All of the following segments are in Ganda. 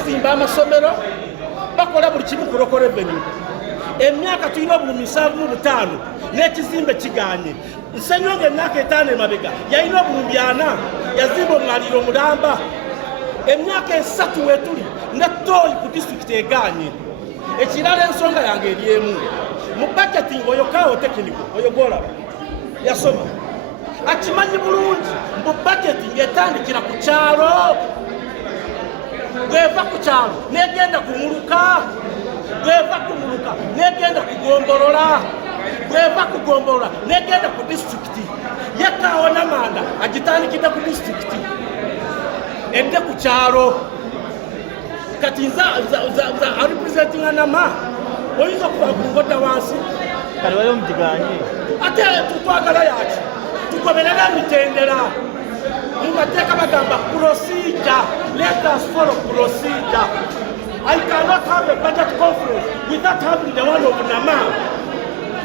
bazimba amasomero bakola buli kimu ku local revenue. Emyaka tulina obulumi 75 n'ekizimbe kiganye. Nsenyonga emyaka 5 emabega yalina obulumi 4 yazimba omwaliro mulamba. Emyaka 3 wetuli ne toyi ku district eganye. Ekirala ensonga yange eryemu mu budgeting oyo kawo technical oyo golaba yasoma akimanyi bulungi mu budgeting etandikira ku kyalo gweva ku kyalo negenda kumuluka gweva kumuluka negenda kugombolola gweva kugombolola negenda ku district yakawo Namanda agitandikidde ku district edde ku kyalo kati nza representing Nama oyinza okuba kungoda wansi kale wali omuganye ate tutwagala yaki tugoberera emitendera mumateeka bagamba procedure. Let us follow procedure. I cannot have a budget conference without having the one of Nama,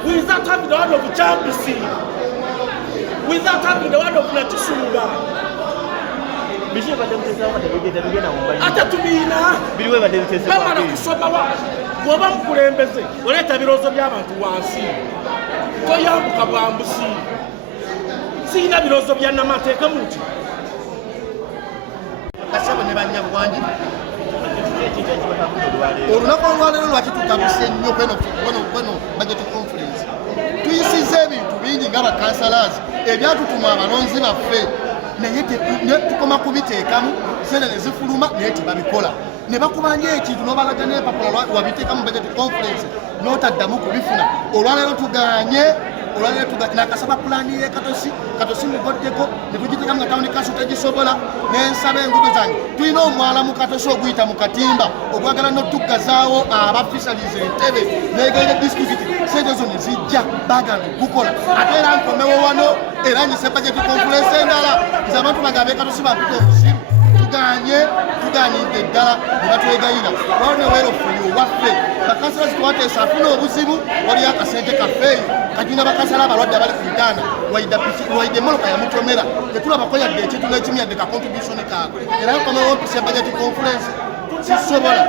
without having the one of Chambisi, without having the one of Nachisunga. Ate tubiina bamala kusoma bw'oba mukulembeze oleeta birowoozo by'abantu wansi toyambuka bwambusi siina birowoozo bya Namateeka muti kasaba ne banyabwanji olunaku olwaleero lwaki tutabuse nnyo kweno budget conference tuyisiza ebintu bingi nga bakansalazi ebyatutuma abalonzi baffe naye tukoma kubiteekamu sente ne zifuluma naye tebabikola ne bakubanja ekintu n'obalaga n'empapula wabiteeka mu budget conference n'otaddamu kubifuna olwaleero tuganye nakasaba pulaani y'ekatosi mugoddeko ne tugiteekamu nga tawuni kanso tegisobola n'ensaba enguudo zange tulina omwala mu katosi oguyita mu katimba ogwagala n'otuggazaawo abafisaliza entebe negende disitulikiti sente zo ne zijja bagana gukola ate era nkomewo wano era nyise budget conference endala nze abantu bagambe ekatosi bampita obuzibu tuganidde eddala ne batwegayira waneweerofuli owaffe bakansala zitwateesa afuna obuzibu waliyo akasente kaffeeyo kajuna bakansala abalwadde abali ku uganda lwaidde emmoloka yamutomera tetulabako yadde ekintu n'ekimu yadde ka contribution kaako era nkomewo mpisa budget conference sisobola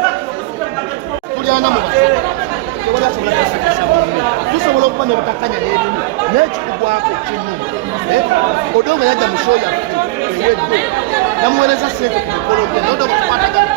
tulyana mu tusobola okuba nebutakkanya n'ebimu n'ekikugwako kimu odonga yajja mu show yaffe ewedde namuweereza sente ku mikolo gye naye odonga tukwatagana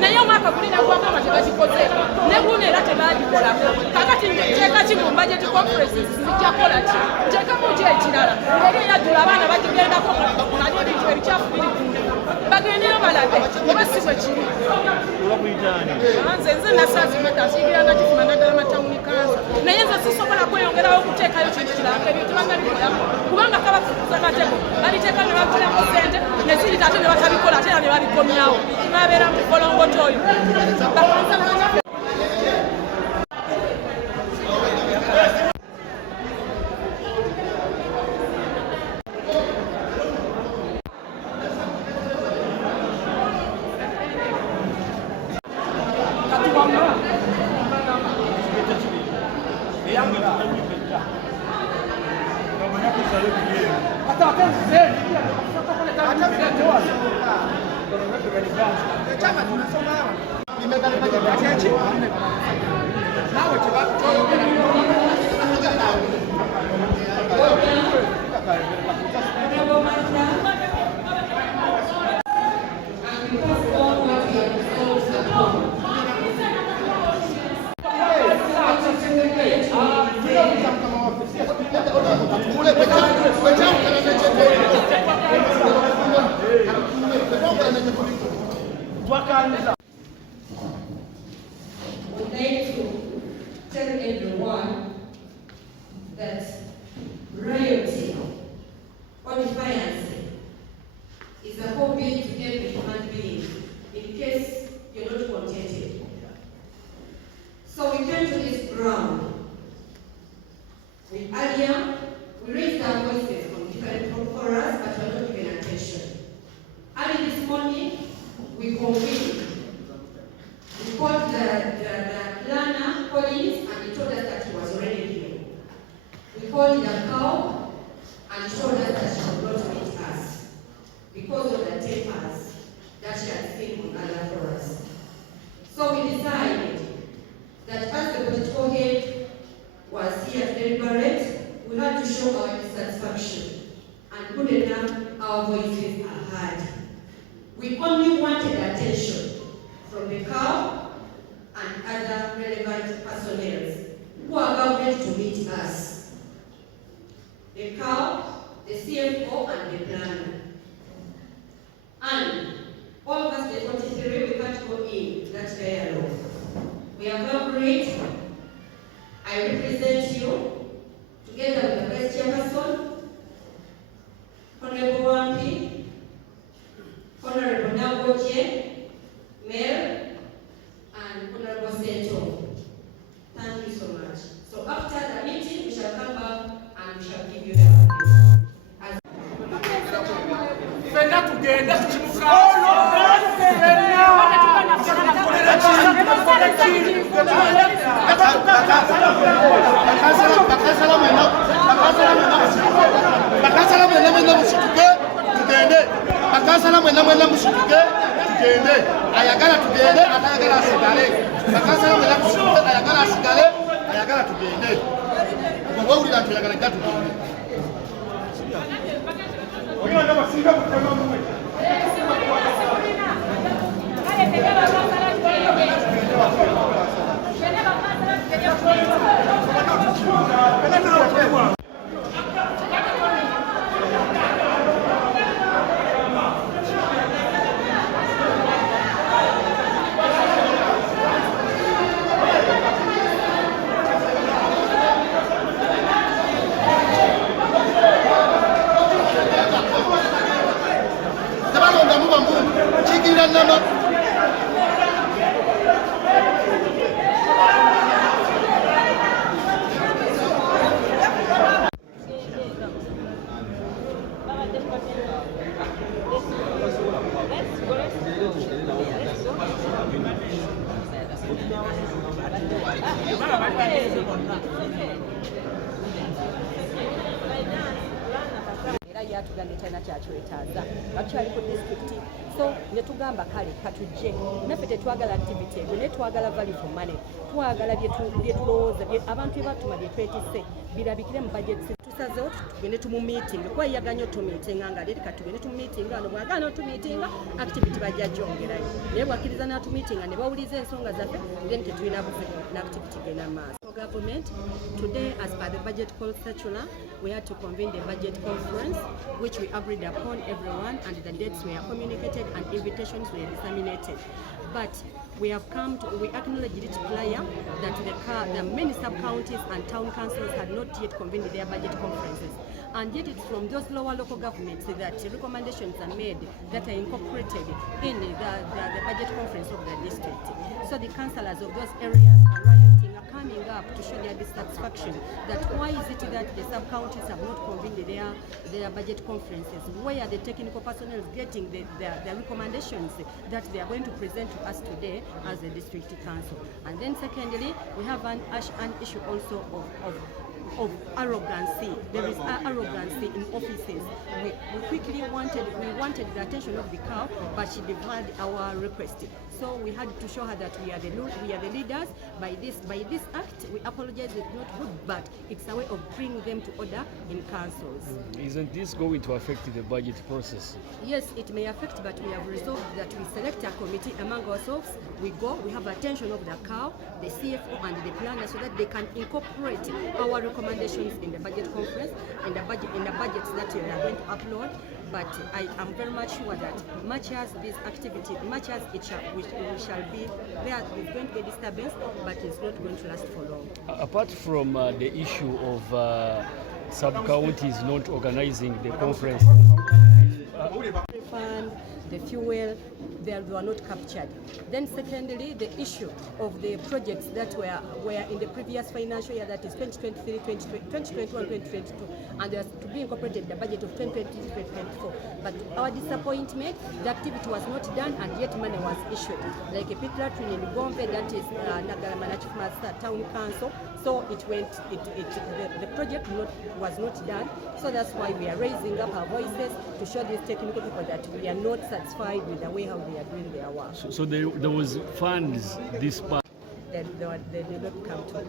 naye omwaka guli negwakama tebagikoze neguno era tebagikolako kakati nteeka ki mu budget conferences zijjakola ki nteekamu ki ekirala eri eyajjula abaana bagigendako nali ebintu ebikyafu biri kunda bagendeyo balabe oba si bwe kiri nze nasazimatasigiranga kifuna naddala matawuni kansa naye nze sisobola kweyongerawo okuteekayo kintu kiranga ebintu banga bikolako kubanga kabafukuza katego babiteeka ne babitulamu sente nezirita ate ne batabikola ate era ne babikomyawo nabeera mu kolongoto oyo would like to tell everyone that royalty or defiance is a hobby to every human being in case you're not contented. So we came to this ground. We raised our voices difficult for us, but we're not giving attention. Early this morning, we convened. We called the planner, Collins, and he told us that he was already here. We called the cow, and he told us that she would not meet us because of the tapers that she had seen on other forums. So we decided that as the political head was here to deliberate, we had to show our dissatisfaction and good enough our voices are heard. We only wanted attention from the cow and other relevant personnel who are government to meet us. The cow, the CFO, and the planner. And all of us, the 43, we can't go in that dialogue. We have agreed. I represent you, together with the Vice Chairperson, Honorable Wampi, Honorable Nagoje, Mayor, and Honorable Seto. Thank you so much. So after the meeting, we shall come back and we shall give you the update. Fena tugende kukibuka. Bakansala mwena musituke tugende ayagala tugende atayagala asigale bakansala mwena musituke ayagala asigale ayagala tugende ngo wulira tuyagala jja tugende oyana basinga mutema mwe yatugambye talina kyakiwetaaza bakyali ku disitulikiti so ne tugamba kale katujje naffe tetwagala activity egyo naye twagala value for money twagala byetulowooza abantu bye batuma byetwetisse birabikire mu budget tusazewo tugende tumu meeting kuba yaganya otumiitinga nga leeri katugende tumu meeting ano bwagana otumiitinga activity bajja gyongerayo naye bwakkiriza n'atumiitinga ne bawuliza ensonga zaffe then tetulina buzibu n'activity genda maaso. Government today, as per the budget call circular, we had to convene the budget conference, which we agreed upon everyone, and the dates were communicated and invitations were disseminated. But we have come to, we acknowledged it prior that the many sub-counties and town councils had not yet convened their budget conferences. And yet it's from those lower local governments that recommendations are made that are incorporated in the budget conference of the district. So the councillors of those areas are rioting, are coming up to show their dissatisfaction that why is it that the sub-counties have not convened their budget conferences, where the technical personnel is getting the recommendations that they are going to present to us today as a district council. And then secondly, we have an issue also of arrogancy. There is arrogancy in offices. We quickly wanted the attention of the cow, but she deferred our request. So we had to show her that we are the leaders. By this act, we apologize. It's not good, but it's a way of bringing them to order in councils. Isn't this going to affect the budget process? Yes, it may affect, but we have resolved that we select a committee among ourselves. We have attention of the cow, the CFO, and the planner, so that they can incorporate our recommendations in the budget conference and the budgets that we are going to upload. But I am very much sure that much as this activity, much as we shall be, there is going to be disturbance, but it's not going to last for long. Apart from the issue of sub-county is not organizing the conference. Fund, the fuel, they were not captured. Then secondly, the issue of the projects that were in the previous financial year, that is 2021-2022, and they are to be incorporated in the budget of 2023-2024. But our disappointment, the activity was not done and yet money was issued. Like a particular tree in Gombe, that is Nagaramana Chief Master Town Council, so the project was not done. So that's why we are raising up our voices to show these technical people that we are not satisfied with the way how they are doing their work. So there was funds this part. They did not come to us.